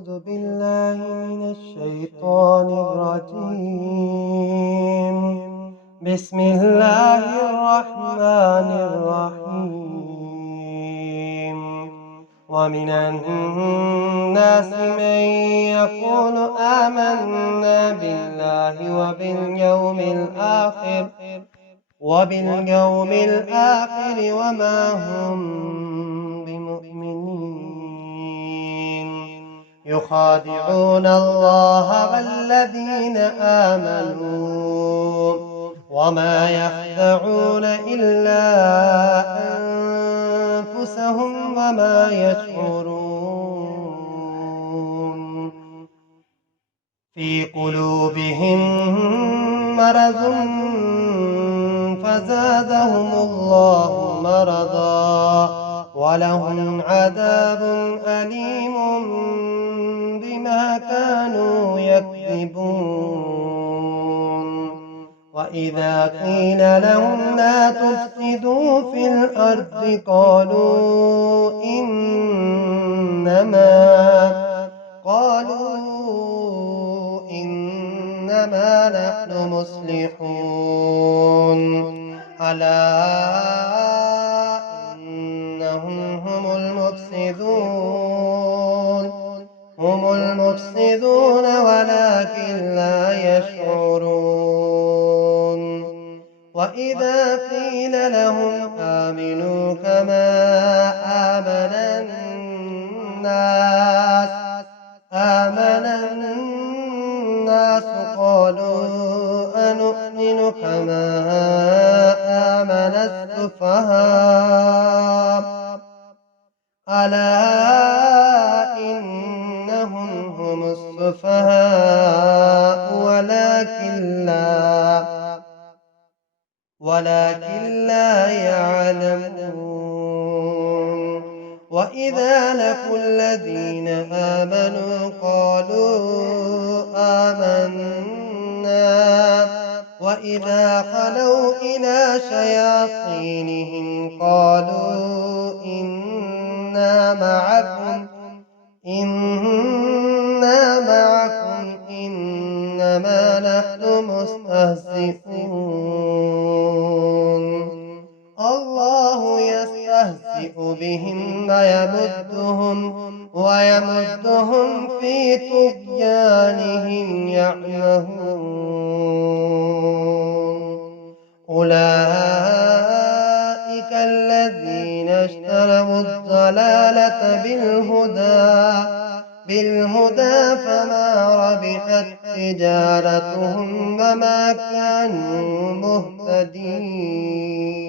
أعوذ بالله من الشيطان الرجيم. بسم الله الرحمن الرحيم. ومن الناس من يقول آمنا بالله وباليوم الآخر وما هم بمؤمنين. يخادعون الله والذين آمنوا وما يخدعون إلا أنفسهم وما يشعرون. في قلوبهم مرض فزادهم الله مرضا ولهم عذاب أليم بما كانوا يكذبون. وإذا قيل لهم لا تفسدوا في الأرض قالوا إنما نحن مصلحون. ألا إنهم هم المفسدون ولكن لا يشعرون. وإذا قيل لهم آمنوا كما آمن الناس قالوا أنؤمن كما آمن السفهاء. ألا إنهم هم السفهاء ولكن لا يعلمون. وإذا لقوا الذين آمنوا قالوا آمنا وإذا خلوا إلى شياطينهم قالوا إنا معكم إنما نحن مستهزئون. الله يستهزئ بهم ويمدهم في طغيانهم يعمهون. أولئك الذين اشتروا الضلالة بالهدى فما ربحت تجارتهم وما كانوا مهتدين.